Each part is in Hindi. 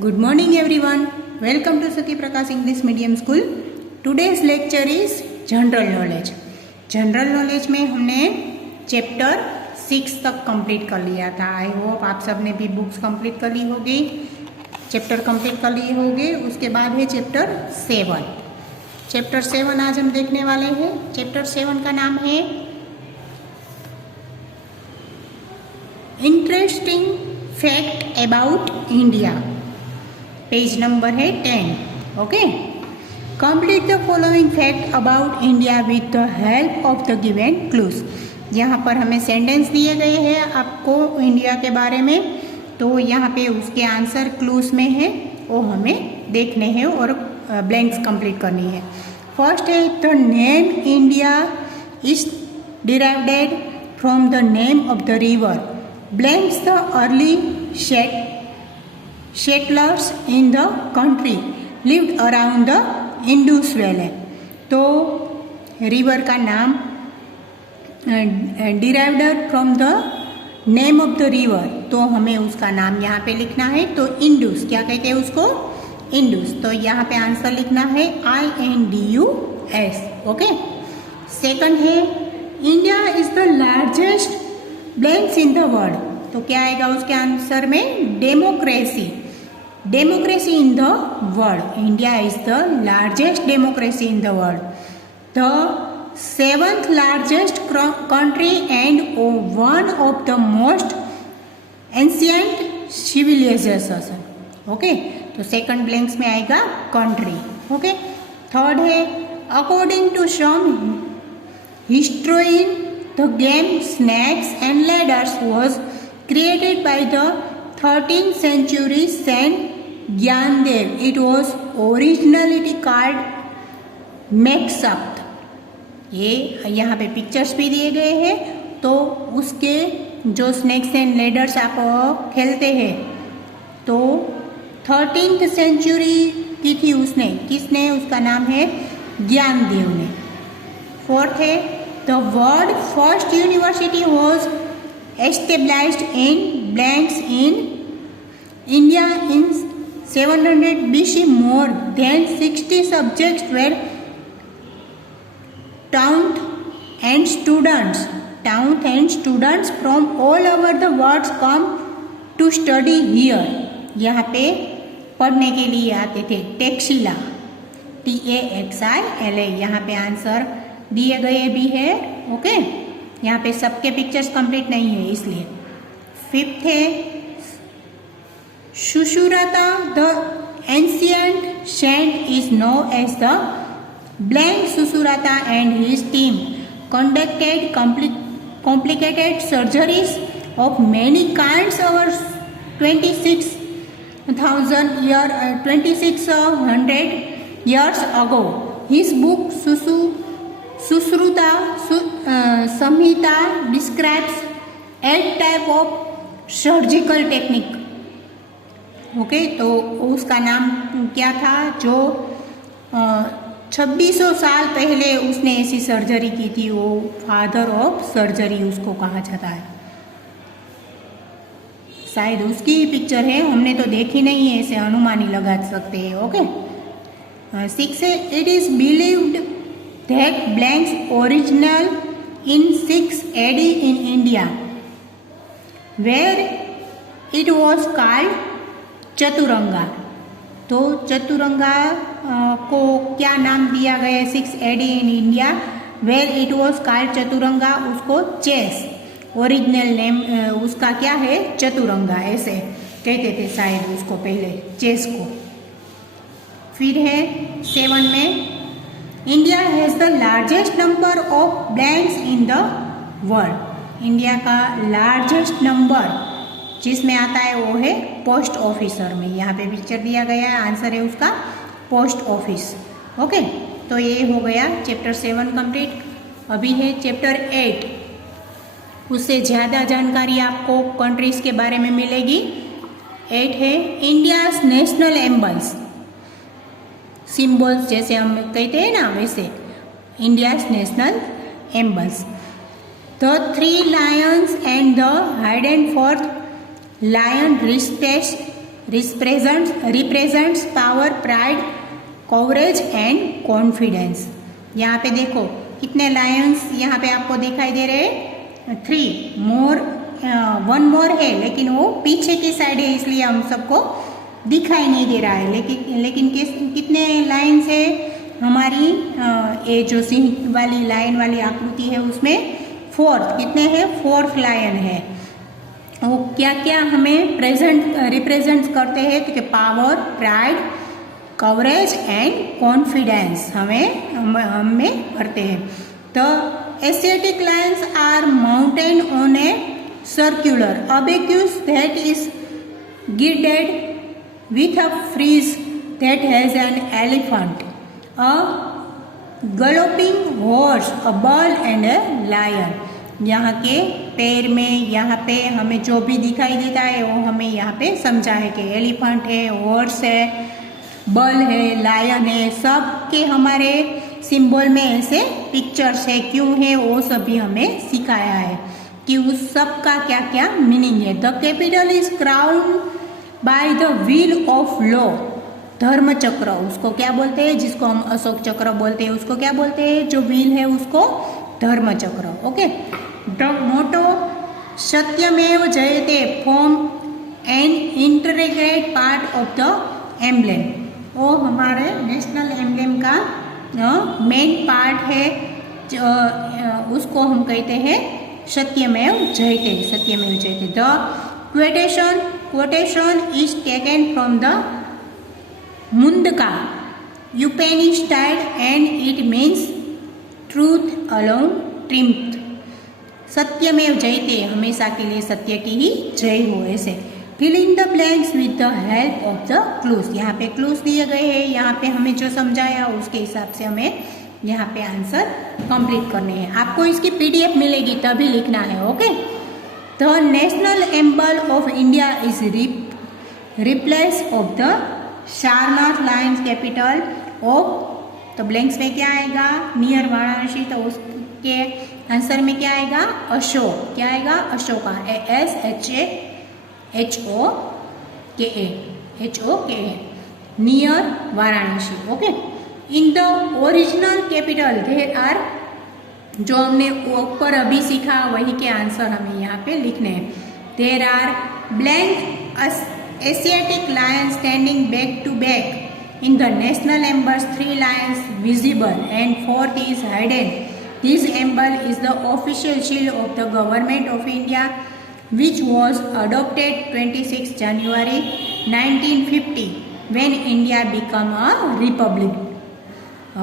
Good morning everyone. Welcome to Sati Prakash English Medium School. Today's lecture is General Knowledge. General Knowledge में हमने चैप्टर 6 तक कंप्लीट कर लिया था. आई होप आप सब ने भी बुक्स कंप्लीट कर ली होगी, चैप्टर कंप्लीट कर लिए होंगे. उसके बाद है चैप्टर 7. चैप्टर 7 आज हम देखने वाले हैं. चैप्टर 7 का नाम है interesting fact about India. Page number है 10. Okay, complete the following fact about India with the help of the given clues. यहाँ पर हमें सेंटेंस दिए गए हैं आपको इंडिया के बारे में, तो यहाँ पे उसके आंसर क्लूज में है, वो हमें देखने हैं और ब्लैंक्स कंप्लीट करनी है. फर्स्ट है the name India is derived from the name of the river. Blanks the early settlers in the country lived around the Indus Valley. तो रिवर का नाम derived from the name of the river, तो हमें उसका नाम यहाँ पे लिखना है. तो इंडस, क्या कहते हैं उसको? इंडस. तो यहाँ पे आंसर लिखना है INDUS. ओके. सेकंड है India is the largest blanks in the world. तो क्या आएगा उसके आंसर में? Democracy. Democracy in the world. India is the largest democracy in the world. The 7th largest country and one of the most ancient civilization. Okay, तो सेकंड ब्लैंक्स में आएगा कंट्री. ओके. थर्ड है according to some historian the game Snakes and Ladders was created by the 13th century Saint Gyandev. It was originally called Mexup. ये यहाँ पे पिक्चर्स भी दिए गए हैं, तो उसके जो स्नैक्स एंड लेडर्स आप खेलते हैं, तो 13th सेंचुरी की थी उसने. किसने? उसका नाम है ज्ञानदेव ने. फोर्थ है The world first university was established in blanks in India in 700 BC. More than 60 subjects were taught and students from all over the world come to study here. यहाँ पे पढ़ने के लिए आते थे. टैक्सिला, TAXILA. यहाँ पे आंसर दिए गए भी है. ओके, यहाँ पे सबके पिक्चर्स कंप्लीट नहीं है इसलिए. फिफ्थ है Sushruta the ancient saint is known as the blank. Sushruta and his team conducted complicated surgeries of many kinds over 2600 years ago. His book Sushruta Samhita describes 8 type of surgical technique. Okay, तो उसका नाम क्या था? जो 2600 साल पहले उसने ऐसी सर्जरी की थी, वो फादर ऑफ सर्जरी उसको कहा जाता है. शायद उसकी ही पिक्चर है, हमने तो देखी नहीं है, ऐसे अनुमान ही लगा सकते हैं. ओके. 6 है it is believed that blanks original in 6 AD in India, where it was called Chaturanga. तो चतुरंगा को क्या नाम दिया गया? 6 AD in India, where it was called Chaturanga. उसको चेस, ओरिजिनल नेम उसका क्या है? चतुरंगा. ऐसे कहते थे शायद उसको पहले, चेस को. फिर है 7 में India has the largest number of blanks in the world. India का लार्जेस्ट नंबर जिसमें आता है वो है पोस्ट ऑफिसर में. यहाँ पे पिक्चर दिया गया है, आंसर है उसका पोस्ट ऑफिस. ओके, तो ये हो गया चैप्टर 7 कंप्लीट. अभी है चैप्टर 8. उससे ज़्यादा जानकारी आपको कंट्रीज के बारे में मिलेगी. 8 है इंडियाज नेशनल एम्बल्स. सिम्बल्स जैसे हम कहते हैं ना, वैसे India's national emblems. The 3 lions and the hidden fourth lion represents power, pride, courage and confidence. यहाँ पे देखो कितने लायंस यहाँ पे आपको दिखाई दे रहे हैं, 3 मोर, 1 मोर है लेकिन वो पीछे की साइड है इसलिए हम सबको दिखाई नहीं दे रहा है। लेकिन कितने लाइन्स है हमारी, ये जो सिंह वाली लाइन वाली आकृति है उसमें 4th कितने हैं, 4th लायन है। वो क्या क्या हमें रिप्रेजेंट करते हैं, तो power, pride, courage and confidence हमें करते हैं। The Asiatic lions are mounted on a circular abacus that is girded with a frieze that has an elephant, a galloping horse, a bull and a lion। यहाँ के पैर में यहाँ पे हमें जो भी दिखाई देता है वो हमें यहाँ पे समझा है कि एलिफेंट है, हॉर्स है, बल है, लायन है, सब के हमारे सिंबल में ऐसे पिक्चर्स है, क्यों है वो सभी हमें सिखाया है कि उस सब का क्या क्या मीनिंग है। The capital is crown by the wheel of law, धर्म चक्र उसको क्या बोलते हैं, जिसको हम अशोक चक्र बोलते हैं उसको क्या बोलते हैं, जो व्हील है उसको धर्म चक्र। ओके। द मोटो सत्यमेव जयते form an integrated part of the emblem, वो हमारे नेशनल एम्ब्लेम का मेन पार्ट है, उसको हम कहते हैं सत्यमेव जयते, सत्यमेव जयते। The quotation is taken from the Mundka Upanishad and it means truth alone triumph। सत्यमेव जयते, हमेशा के लिए सत्य की ही जय हो, ऐसे। Fill in the blanks with the help of the clues, यहाँ पे क्लूज दिए गए हैं, यहाँ पे हमें जो समझाया उसके हिसाब से हमें यहाँ पे आंसर कंप्लीट करने हैं। आपको इसकी PDF मिलेगी तभी लिखना है। Okay. The national एम्बल of India is replace of the Sarnath lines capital of, तो ब्लैंक्स में क्या आएगा, नियर वाराणसी, तो उसके आंसर में क्या आएगा, अशोक, क्या आएगा, Ashoka, SHOKA, near Varanasi. Okay. In the original capital there are, जो हमने ऊपर अभी सीखा वही के आंसर हमें यहाँ पे लिखने हैं। There are blank Asiatic lion standing back to back in the national emblems, 3 lions visible and 4th is hidden. This emblem is the official shield of the government of India which was adopted 26 January 1950 when India became a republic।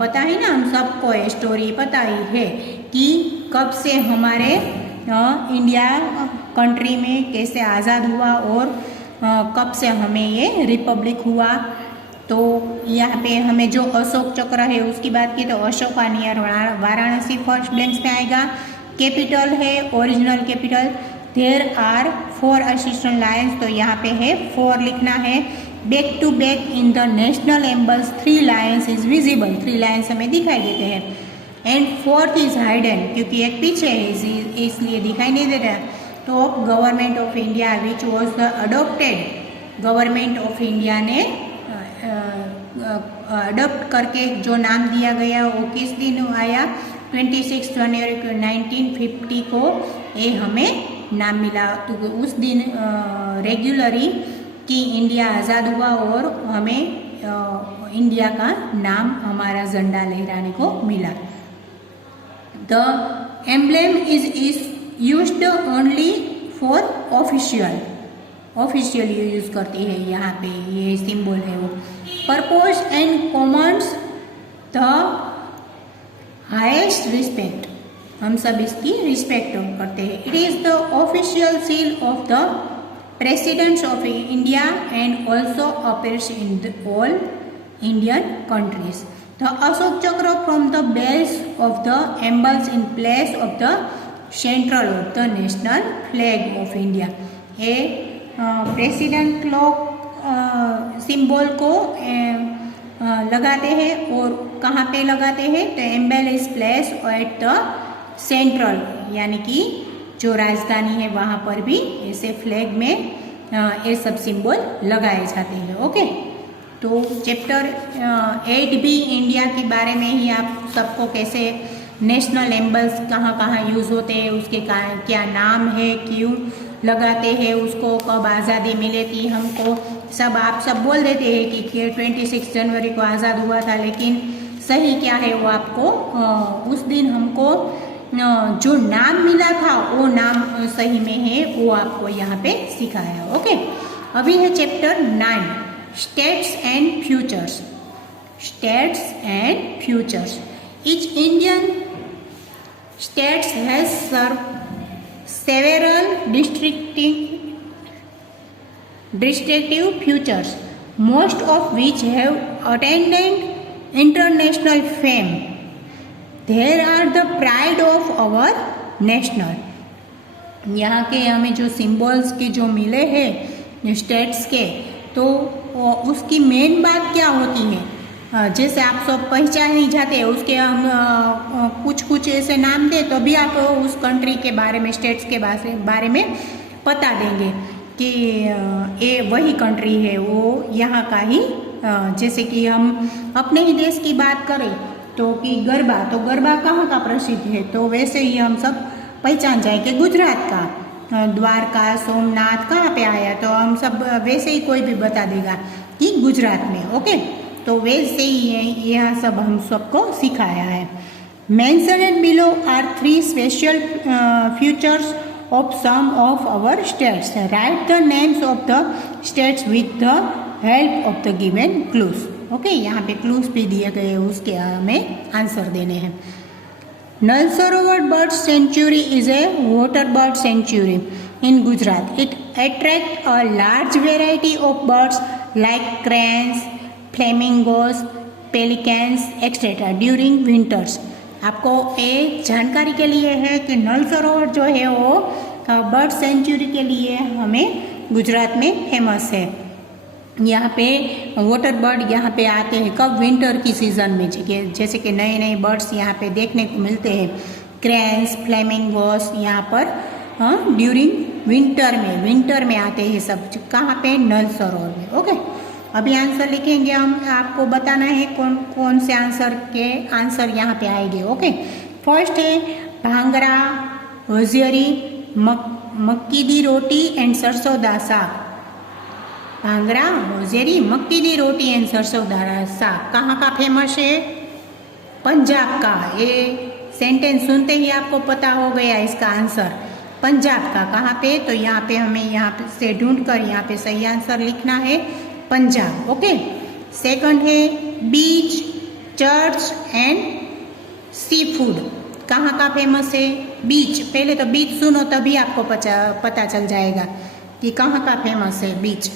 पता है ना, हम सबको ये स्टोरी पता ही है कि कब से हमारे इंडिया कंट्री में कैसे आज़ाद हुआ और कब से हमें ये रिपब्लिक हुआ। तो यहाँ पे हमें जो अशोक चक्र है उसकी बात की तो Ashoka near Varanasi first blanks में आएगा। कैपिटल है original capital. There are 4 assistant lions, तो यहाँ पे है 4 लिखना है। Back to back in the national emblems 3 lions is visible, 3 lions हमें दिखाई देते हैं। एंड 4th इज हाइडन, क्योंकि एक पीछे है इसलिए दिखाई नहीं दे रहा। तो government of India which was the adopted, government of India ने अडोप्ट करके जो नाम दिया गया वो किस दिन आया, 26 जनवरी 1950 को ये हमें नाम मिला। तो उस दिन रेगुलरली कि इंडिया आज़ाद हुआ और हमें इंडिया का नाम हमारा झंडा लहराने को मिला। The emblem is used only for official use करती है, यहाँ पे ये सिंबल है वो। Purpose and commands the highest respect, हम सब इसकी रिस्पेक्ट करते हैं। It is the official seal of the presidents of India and also appears in all Indian countries. The Ashok chakra from the base of the emblems in place of the central of the national flag of India. ये प्रेसिडेंट लोग सिंबल को लगाते हैं और कहाँ पे लगाते हैं, तो emblem is place at the central, यानी कि जो राजधानी है वहाँ पर भी ऐसे फ्लैग में ये सब सिंबल लगाए जाते हैं। ओके, तो चैप्टर 8 भी इंडिया के बारे में ही आप सबको कैसे नेशनल एम्बल्स कहाँ कहाँ यूज़ होते हैं, उसके क्या नाम है, क्यों लगाते हैं, उसको कब आज़ादी मिली थी हमको, सब आप सब बोल देते हैं कि 26 जनवरी को आज़ाद हुआ था, लेकिन सही क्या है वो आपको उस दिन हमको जो नाम मिला था वो नाम सही में है वो आपको यहाँ पे सिखाया। ओके, अभी है chapter 9 states and futures. States and futures. Each Indian states has several distinctive features, most of which have attained international fame. They are the pride of our national. यहाँ के हमें जो सिम्बल्स के जो मिले हैं स्टेट्स के, तो उसकी मेन बात क्या होती है, जैसे आप सब पहचान नहीं जाते उसके हम कुछ कुछ ऐसे नाम दे तो भी आप उस कंट्री के बारे में, स्टेट्स के बारे में बता देंगे कि ये वही कंट्री है, वो यहाँ का ही। जैसे कि हम अपने ही देश की बात करें तो कि गरबा, तो गरबा कहाँ का प्रसिद्ध है, तो वैसे ही हम सब पहचान जाए कि गुजरात का। द्वारका, सोमनाथ कहाँ पे आया, तो हम सब वैसे ही कोई भी बता देगा कि गुजरात में। ओके, तो वैसे ही यह सब हम सबको सिखाया है। Mentioned below are 3 special features of some of our states. Write the names of the states with the help of the given clues. Okay, यहाँ पे क्लूज भी दिए गए, उसके हमें आंसर देने हैं। नल सरोवर bird sanctuary is a water bird sanctuary in Gujarat. It attract a large variety of birds like cranes, flamingos, pelicans etcetera during winters. आपको एक जानकारी के लिए है कि नल सरोवर जो है वो बर्ड सेंचुरी के लिए हमें गुजरात में फेमस है। यहाँ पे वाटर बर्ड यहाँ पे आते हैं कब, विंटर की सीज़न में, जैसे कि नए नए बर्ड्स यहाँ पे देखने को मिलते हैं। क्रेन्स, फ्लेमिंगोस यहाँ पर ड्यूरिंग विंटर में आते हैं सब। कहाँ पे, नल सरोवर में। ओके, अभी आंसर लिखेंगे हम, आपको बताना है कौन कौन से आंसर यहाँ पे आएंगे। ओके, फर्स्ट है भांगरा, होजियरी, मक्की दी रोटी एंड सरसों दा साग। भांगरा, होजियरी, मक्की दी रोटी एंड सरसों दा साग कहाँ का फेमस है, पंजाब का। ये सेंटेंस सुनते ही आपको पता हो गया इसका आंसर, पंजाब का। कहाँ पे, तो यहाँ पे हमें यहाँ से ढूंढ कर यहाँ पे सही आंसर लिखना है, पंजाब। ओके, सेकंड है बीच, चर्च एंड सी फूड। कहाँ का फेमस है, बीच। पहले तो बीच सुनो तभी आपको पता चल जाएगा कि कहाँ का फेमस है, बीच।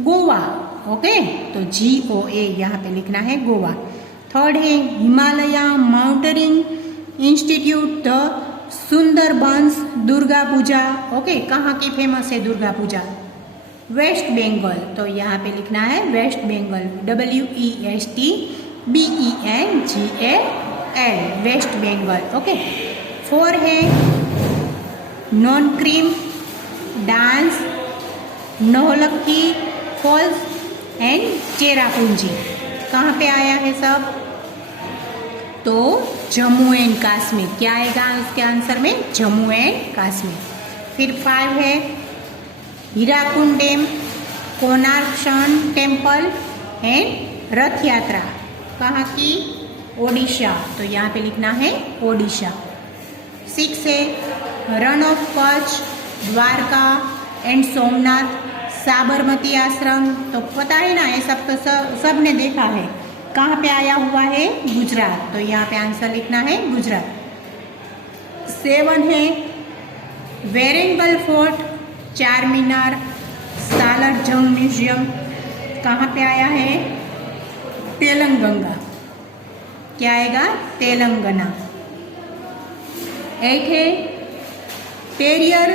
गोवा। ओके, तो GOA यहाँ पे लिखना है, गोवा। थर्ड है Himalaya mountaineering institute the Sundarbans Durga Puja. Okay, कहाँ की फेमस है दुर्गा पूजा, वेस्ट बंगाल। तो यहाँ पे लिखना है west Bengal, WESTBENGAL, west Bengal. Okay, 4 है नॉन क्रीम डांस, नौलक्खी फॉल्स एंड चेरापूंजी। कहाँ पे आया है सब, तो जम्मू एंड कश्मीर। क्या आएगा इसके आंसर में, जम्मू एंड कश्मीर। फिर 5 है Hirakud dam, Konark sun temple and Rath Yatra. कहाँ की, ओडिशा। तो यहाँ पे लिखना है ओडिशा। 6 है run of Kutch, Dwarka and Somnath, Sabarmati आश्रम। तो पता है ना, ये सब तो सब ने देखा है। कहाँ पे आया हुआ है, गुजरात। तो यहाँ पे आंसर लिखना है गुजरात। 7 है वेरेंगल फोर्ट, चार मीनार, सालार जंग म्यूजियम। कहाँ पे आया है, तेलंगाना। क्या आएगा, तेलंगाना। 8 है Periyar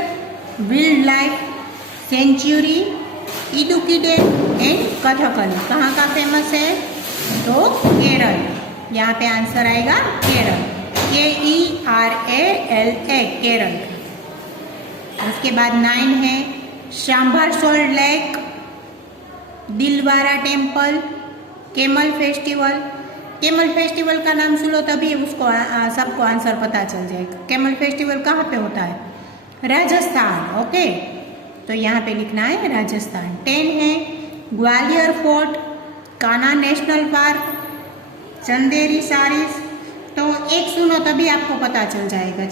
wild life sanctuary, Idukki dam and Kathakali. कहाँ का फेमस है, तो केरल। यहाँ पे आंसर आएगा केरल, KERALA, केरल। उसके बाद 9 है sambar salt lake, Dilwara temple, camel festival. Camel festival का नाम सुनो तभी उसको सबको आंसर पता चल जाएगा। केमल फेस्टिवल कहाँ पे होता है? राजस्थान। ओके, तो यहाँ पे लिखना है राजस्थान। 10 है Gwalior fort, Kanha national park, Chanderi saris. तो एक सुनो तभी आपको पता चल जाएगा।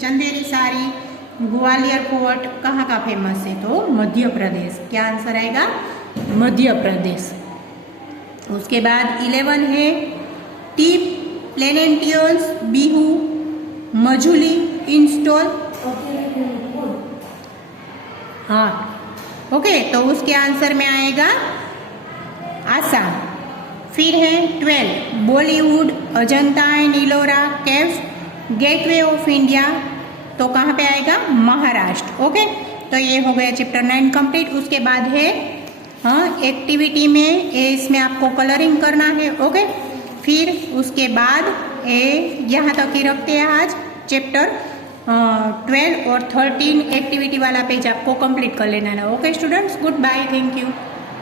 चंदेरी साड़ी, ग्वालियर फोर्ट कहाँ का फेमस है? तो मध्य प्रदेश। क्या आंसर आएगा? मध्य प्रदेश। उसके बाद 11 है टी प्लेनेंटियर्स, बिहू, मजूली इंस्टॉल। हाँ, ओके, तो उसके आंसर में आएगा आसाम। फिर है 12 Bollywood, Ajanta and Ellora caves, gateway of India. तो कहाँ पे आएगा? महाराष्ट्र। ओके, तो ये हो गया चैप्टर 9 कंप्लीट। उसके बाद है एक्टिविटी में इसमें आपको कलरिंग करना है। ओके, फिर उसके बाद यहाँ तक ही रखते हैं आज। चैप्टर 12 और 13 एक्टिविटी वाला पेज आपको कंप्लीट कर लेना है। Okay students, goodbye, thank you.